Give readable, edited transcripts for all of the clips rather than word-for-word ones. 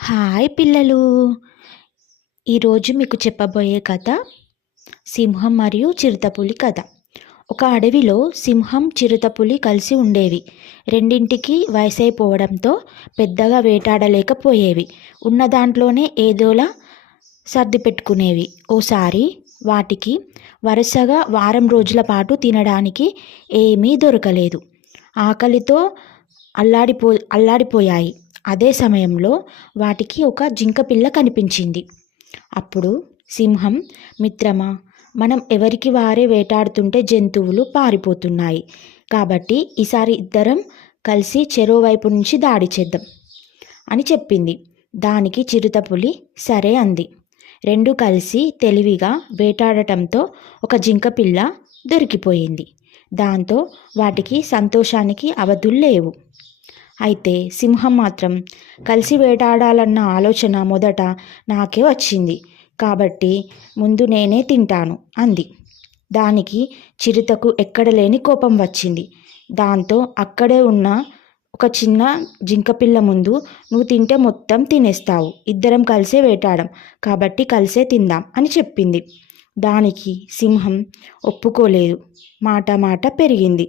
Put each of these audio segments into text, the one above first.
Hi పిల్లలు. ఈరోజు మీకు చెప్పబోయే కథ సింహం మరియు చిరుతపులి కథ. ఒక అడవిలో సింహం చిరుతపులి కలిసి ఉండేవి. రెండింటికి వయసైపోవడంతో పెద్దగా వేటాడలేకపోయేవి. ఉన్న దాంట్లోనే ఏదోలా సర్ది పెట్టుకునేవి. ఓసారి వాటికి వరుసగా వారం రోజుల పాటు తినడానికి ఏమీ దొరకలేదు. ఆకలితో అల్లాడిపోయాయి. అదే సమయంలో వాటికి ఒక జింకపిల్ల కనిపించింది. అప్పుడు సింహం, మిత్రమా, మనం ఎవరికి వారే వేటాడుతుంటే జంతువులు పారిపోతున్నాయి. కాబట్టి ఈసారి ఇద్దరం కలిసి చెరోవైపు నుంచి దాడి చేద్దాం అని చెప్పింది. దానికి చిరుతపులి సరే అంది. రెండు కలిసి తెలివిగా వేటాడటంతో ఒక జింకపిల్ల దొరికిపోయింది. దాంతో వాటికి సంతోషానికి అవధులు లేవు. అయితే సింహం మాత్రం కలిసి వేటాడాలన్న ఆలోచన మొదట నాకే వచ్చింది, కాబట్టి ముందు నేనే తింటాను అంది. దానికి చిరుతకు ఎక్కడలేని కోపం వచ్చింది. దాంతో అక్కడే ఉన్న ఒక చిన్న జింకపిల్ల ముందు, నువ్వు తింటే మొత్తం తినేస్తావు, ఇద్దరం కలిసే వేటాడం, కాబట్టి కలిసే తిందాం అని చెప్పింది. దానికి సింహం ఒప్పుకోలేదు. మాట మాట పెరిగింది.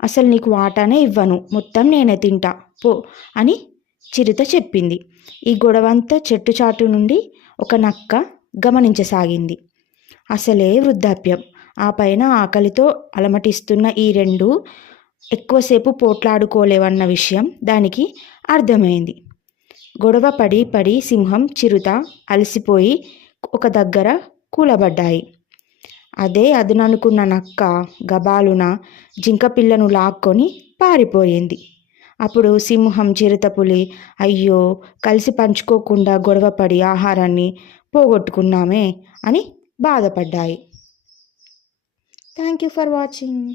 అసలు నీకు వాటానే ఇవ్వను, మొత్తం నేనే తింటా పో అని చిరుత చెప్పింది. ఈ గొడవంతా చెట్టు చాటు నుండి ఒక నక్క గమనించసాగింది. అసలే వృద్ధాప్యం, ఆ పైన ఆకలితో అలమటిస్తున్న ఈ రెండు ఎక్కువసేపు పోట్లాడుకోలేవన్న విషయం దానికి అర్థమైంది. గొడవ పడి పడి సింహం, చిరుత అలసిపోయి ఒక దగ్గర కూలబడ్డాయి. అదే అదుననుకున్న నక్క గబాలున జింకపిల్లను లాక్కొని పారిపోయింది. అప్పుడు సింహం, చిరుతపులి అయ్యో, కలిసి పంచుకోకుండా గొడవపడి ఆహారాన్ని పోగొట్టుకున్నామే అని బాధపడ్డాయి. Thank you for watching.